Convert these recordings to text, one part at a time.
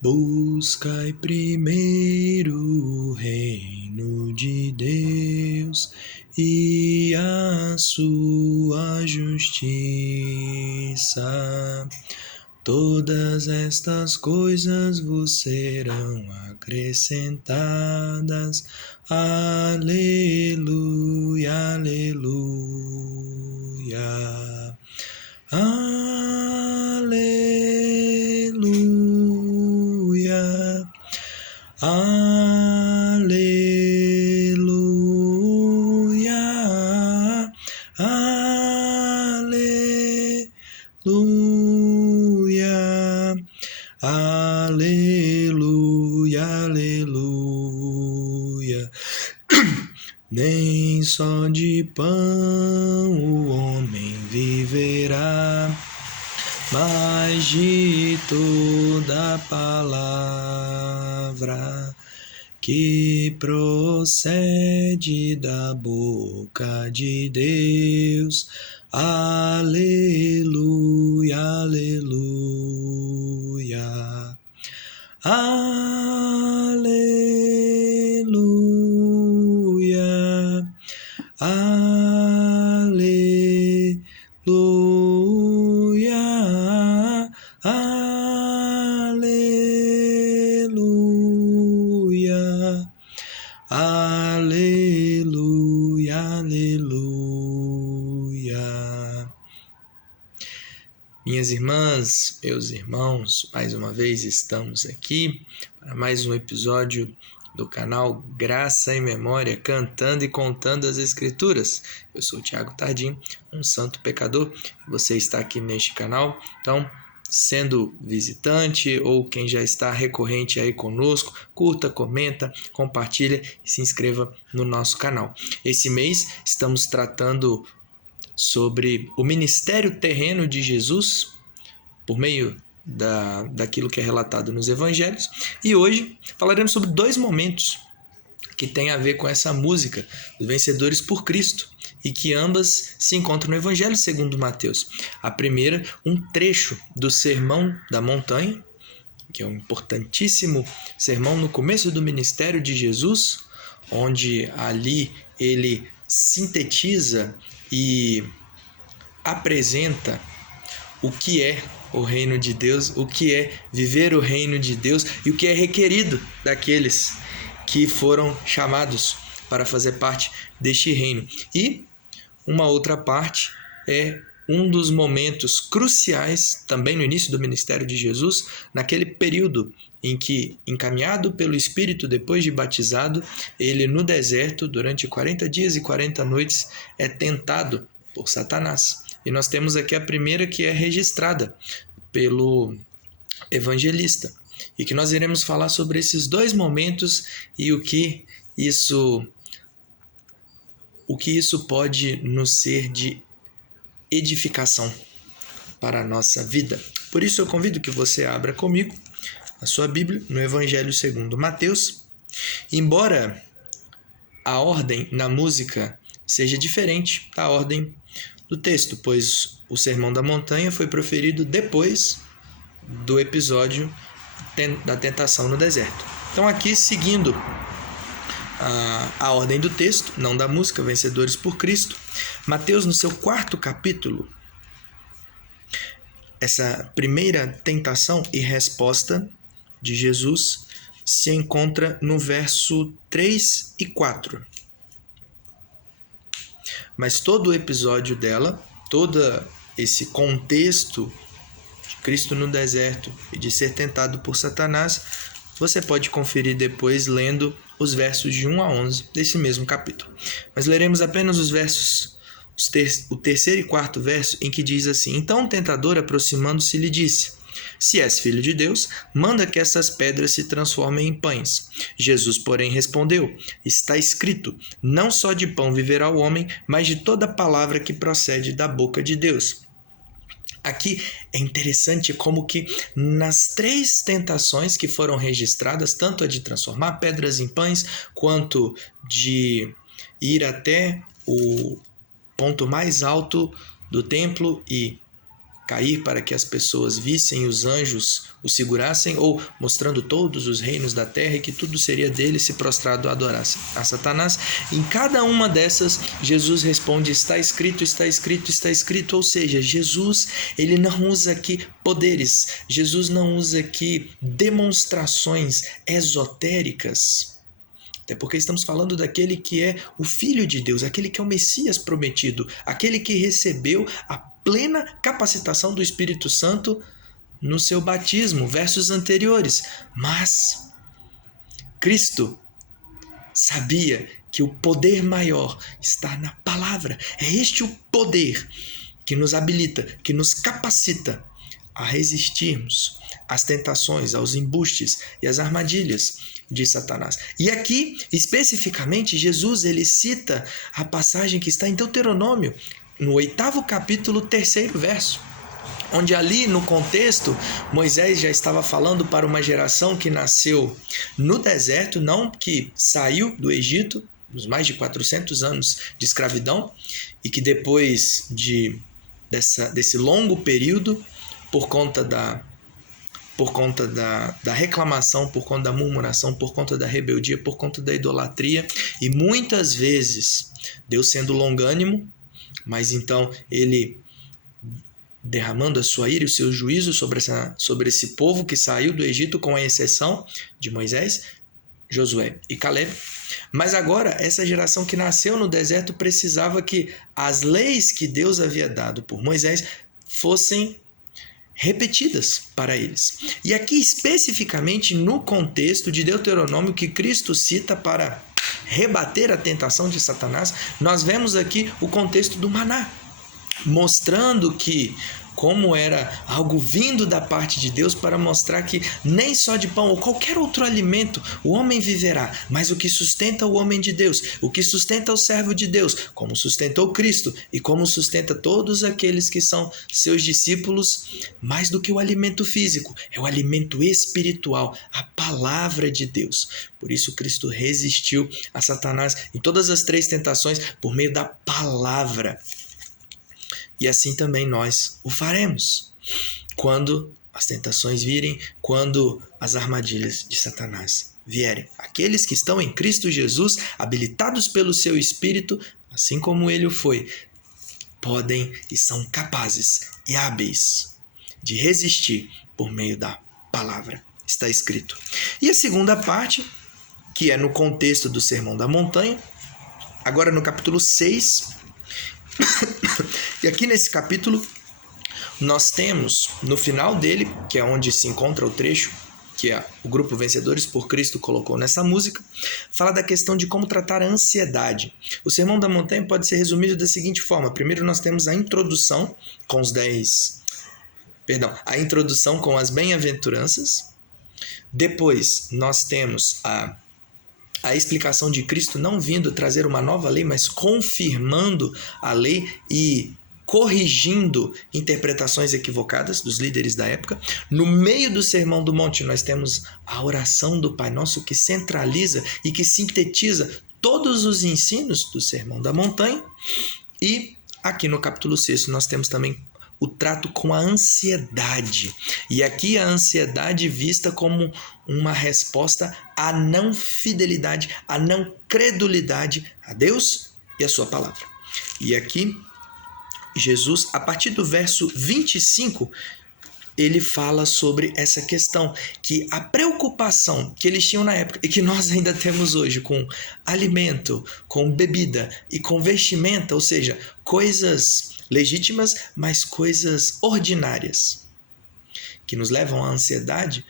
Buscai primeiro o reino de Deus e a sua justiça. Todas estas coisas vos serão acrescentadas. Aleluia, aleluia. Aleluia. Aleluia. Aleluia. Aleluia, aleluia. Nem só de pão o homem viverá, mas de toda palavra que procede da boca de Deus. Aleluia, aleluia. Aleluia. Aleluia. Aleluia. Aleluia. Aleluia. Minhas irmãs, meus irmãos, mais uma vez estamos aqui para mais um episódio do canal Graça e Memória, cantando e contando as Escrituras. Eu sou o Thiago Tardim, um santo pecador, e você está aqui neste canal. Então, sendo visitante ou quem já está recorrente aí conosco, curta, comenta, compartilha e se inscreva no nosso canal. Esse mês estamos tratando sobre o ministério terreno de Jesus por meio daquilo que é relatado nos evangelhos. E hoje falaremos sobre dois momentos que têm a ver com essa música, os vencedores por Cristo, e que ambas se encontram no Evangelho segundo Mateus. A primeira, um trecho do Sermão da Montanha, que é um importantíssimo sermão no começo do ministério de Jesus, onde ali ele sintetiza e apresenta o que é o reino de Deus, o que é viver o reino de Deus e o que é requerido daqueles que foram chamados para fazer parte deste reino. E uma outra parte é um dos momentos cruciais também no início do ministério de Jesus, naquele período em que, encaminhado pelo Espírito depois de batizado, ele no deserto, durante 40 dias e 40 noites, é tentado por Satanás. E nós temos aqui a primeira que é registrada pelo evangelista, e que nós iremos falar sobre esses dois momentos e o que isso pode nos ser de edificação para a nossa vida. Por isso eu convido que você abra comigo a sua Bíblia no Evangelho segundo Mateus. Embora a ordem na música seja diferente da ordem do texto, pois o Sermão da Montanha foi proferido depois do episódio da tentação no deserto. Então aqui, seguindo a ordem do texto, não da música, Vencedores por Cristo, Mateus, no seu 4º capítulo, essa primeira tentação e resposta de Jesus se encontra no verso 3 e 4. Mas todo o episódio dela, todo esse contexto de Cristo no deserto e de ser tentado por Satanás, você pode conferir depois lendo os versos de 1 a 11 desse mesmo capítulo. Mas leremos apenas os versos, o 3º e 4º verso, em que diz assim: Então o tentador, aproximando-se, lhe disse: Se és filho de Deus, manda que essas pedras se transformem em pães. Jesus, porém, respondeu: Está escrito, não só de pão viverá o homem, mas de toda palavra que procede da boca de Deus. Aqui é interessante como que nas 3 tentações que foram registradas, tanto a de transformar pedras em pães, quanto de ir até o ponto mais alto do templo e cair para que as pessoas vissem, os anjos o segurassem, ou mostrando todos os reinos da terra e que tudo seria dele se prostrado adorasse a Satanás. Em cada uma dessas, Jesus responde: está escrito, está escrito, está escrito. Ou seja, Jesus, ele não usa aqui poderes, Jesus não usa aqui demonstrações esotéricas. Até porque estamos falando daquele que é o Filho de Deus, aquele que é o Messias prometido, aquele que recebeu a plena capacitação do Espírito Santo no seu batismo, versos anteriores. Mas Cristo sabia que o poder maior está na palavra. É este o poder que nos habilita, que nos capacita a resistirmos às tentações, aos embustes e às armadilhas de Satanás. E aqui, especificamente, Jesus ele cita a passagem que está em Deuteronômio, no 8º capítulo, 3º verso, onde ali no contexto, Moisés já estava falando para uma geração que nasceu no deserto, não que saiu do Egito, nos mais de 400 anos de escravidão, e que depois desse longo período, por conta da reclamação, por conta da murmuração, por conta da rebeldia, por conta da idolatria, e muitas vezes Deus sendo longânimo, mas então ele derramando a sua ira e o seu juízo sobre esse povo que saiu do Egito, com a exceção de Moisés, Josué e Caleb. Mas agora, essa geração que nasceu no deserto precisava que as leis que Deus havia dado por Moisés fossem repetidas para eles. E aqui especificamente no contexto de Deuteronômio, que Cristo cita para rebater a tentação de Satanás, nós vemos aqui o contexto do maná, mostrando que como era algo vindo da parte de Deus para mostrar que nem só de pão ou qualquer outro alimento o homem viverá, mas o que sustenta o homem de Deus, o que sustenta o servo de Deus, como sustentou Cristo e como sustenta todos aqueles que são seus discípulos, mais do que o alimento físico, é o alimento espiritual, a palavra de Deus. Por isso Cristo resistiu a Satanás em todas as 3 tentações por meio da palavra. E assim também nós o faremos, quando as tentações virem, quando as armadilhas de Satanás vierem. Aqueles que estão em Cristo Jesus, habilitados pelo seu Espírito, assim como ele o foi, podem e são capazes e hábeis de resistir por meio da palavra. Está escrito. E a segunda parte, que é no contexto do Sermão da Montanha, agora no capítulo 6, e aqui nesse capítulo nós temos no final dele, que é onde se encontra o trecho que o grupo Vencedores por Cristo colocou nessa música, fala da questão de como tratar a ansiedade. O Sermão da Montanha pode ser resumido da seguinte forma: primeiro nós temos a introdução com a introdução com as bem-aventuranças. Depois nós temos a explicação de Cristo não vindo trazer uma nova lei, mas confirmando a lei e corrigindo interpretações equivocadas dos líderes da época. No meio do Sermão do Monte, nós temos a oração do Pai Nosso, que centraliza e que sintetiza todos os ensinos do Sermão da Montanha. E aqui no capítulo 6 nós temos também o trato com a ansiedade. E aqui a ansiedade vista como uma resposta à não fidelidade, à não credulidade a Deus e a sua palavra. E aqui Jesus, a partir do verso 25, ele fala sobre essa questão, que a preocupação que eles tinham na época e que nós ainda temos hoje com alimento, com bebida e com vestimenta, ou seja, coisas legítimas, mas coisas ordinárias, que nos levam à ansiedade,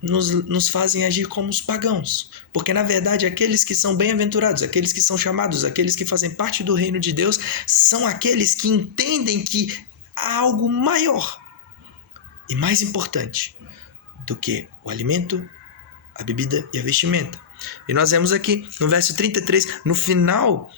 nos fazem agir como os pagãos. Porque, na verdade, aqueles que são bem-aventurados, aqueles que são chamados, aqueles que fazem parte do reino de Deus, são aqueles que entendem que há algo maior e mais importante do que o alimento, a bebida e a vestimenta. E nós vemos aqui no verso 33, no final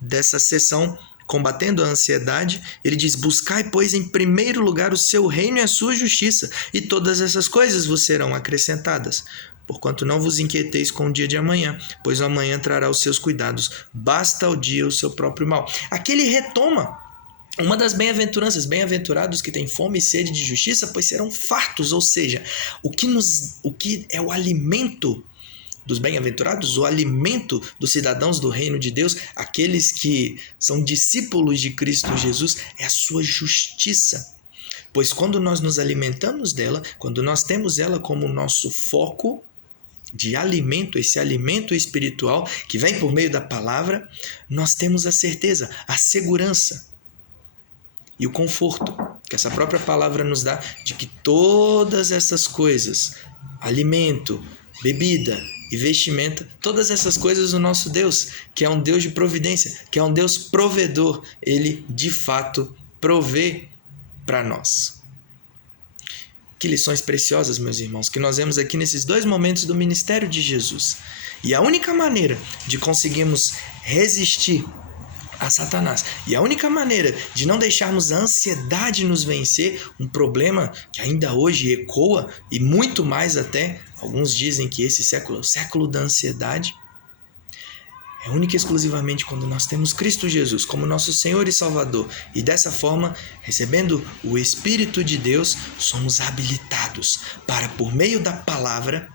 dessa sessão, combatendo a ansiedade, ele diz: buscai, pois, em primeiro lugar o seu reino e a sua justiça, e todas essas coisas vos serão acrescentadas. Porquanto não vos inquieteis com o dia de amanhã, pois o amanhã trará os seus cuidados, basta ao dia o seu próprio mal. Aqui ele retoma Uma das bem-aventuranças, bem-aventurados que têm fome e sede de justiça, pois serão fartos. Ou seja, o que é o alimento dos bem-aventurados, o alimento dos cidadãos do reino de Deus, aqueles que são discípulos de Cristo Jesus, é a sua justiça. Pois quando nós nos alimentamos dela, quando nós temos ela como nosso foco de alimento, esse alimento espiritual que vem por meio da palavra, nós temos a certeza, a segurança e o conforto que essa própria palavra nos dá de que todas essas coisas, alimento, bebida e vestimenta, todas essas coisas o nosso Deus, que é um Deus de providência, que é um Deus provedor, ele de fato provê para nós. Que lições preciosas, meus irmãos, que nós vemos aqui nesses 2 momentos do ministério de Jesus. E a única maneira de conseguirmos resistir a Satanás, e a única maneira de não deixarmos a ansiedade nos vencer, um problema que ainda hoje ecoa, e muito mais até, alguns dizem que esse século é o século da ansiedade, é única e exclusivamente quando nós temos Cristo Jesus como nosso Senhor e Salvador. E dessa forma, recebendo o Espírito de Deus, somos habilitados para, por meio da palavra,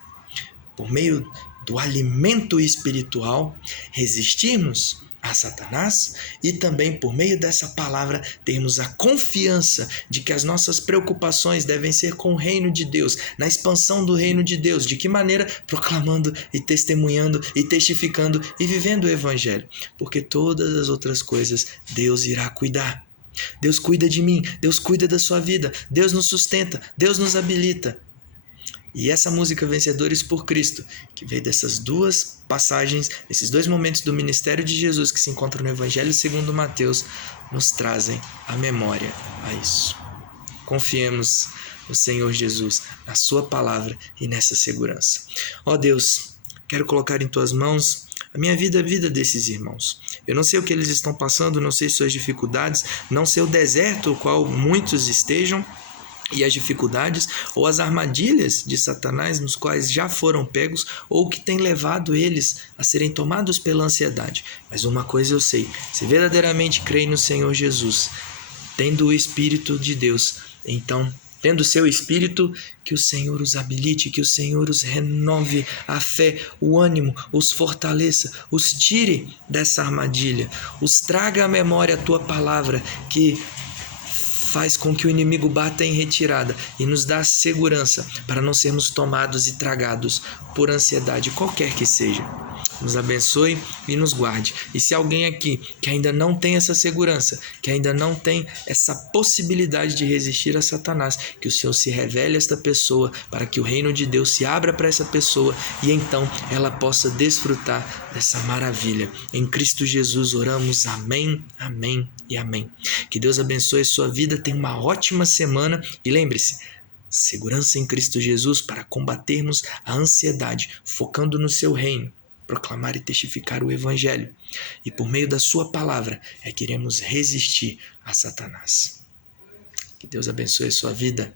por meio do alimento espiritual, resistirmos a Satanás e também, por meio dessa palavra, termos a confiança de que as nossas preocupações devem ser com o reino de Deus, na expansão do reino de Deus. De que maneira? Proclamando e testemunhando e testificando e vivendo o evangelho. Porque todas as outras coisas Deus irá cuidar. Deus cuida de mim, Deus cuida da sua vida, Deus nos sustenta, Deus nos habilita. E essa música Vencedores por Cristo, que veio dessas 2 passagens, esses 2 momentos do ministério de Jesus que se encontram no Evangelho segundo Mateus, nos trazem a memória a isso. Confiemos no Senhor Jesus, na sua palavra e nessa segurança. Ó Deus, quero colocar em tuas mãos a minha vida, a vida desses irmãos. Eu não sei o que eles estão passando, não sei suas dificuldades, não sei o deserto o qual muitos estejam, e as dificuldades ou as armadilhas de Satanás nos quais já foram pegos ou que tem levado eles a serem tomados pela ansiedade. Mas uma coisa eu sei, se verdadeiramente creem no Senhor Jesus, tendo o Espírito de Deus, então, tendo o seu Espírito, que o Senhor os habilite, que o Senhor os renove a fé, o ânimo, os fortaleça, os tire dessa armadilha, os traga à memória a tua palavra, que faz com que o inimigo bata em retirada e nos dá segurança para não sermos tomados e tragados por ansiedade, qualquer que seja. Nos abençoe e nos guarde. E se alguém aqui que ainda não tem essa segurança, que ainda não tem essa possibilidade de resistir a Satanás, que o Senhor se revele a esta pessoa para que o reino de Deus se abra para essa pessoa e então ela possa desfrutar dessa maravilha. Em Cristo Jesus oramos. Amém, amém e amém. Que Deus abençoe a sua vida. Tenha uma ótima semana e lembre-se, segurança em Cristo Jesus para combatermos a ansiedade, focando no seu reino, proclamar e testificar o evangelho. E por meio da sua palavra é que iremos resistir a Satanás. Que Deus abençoe a sua vida.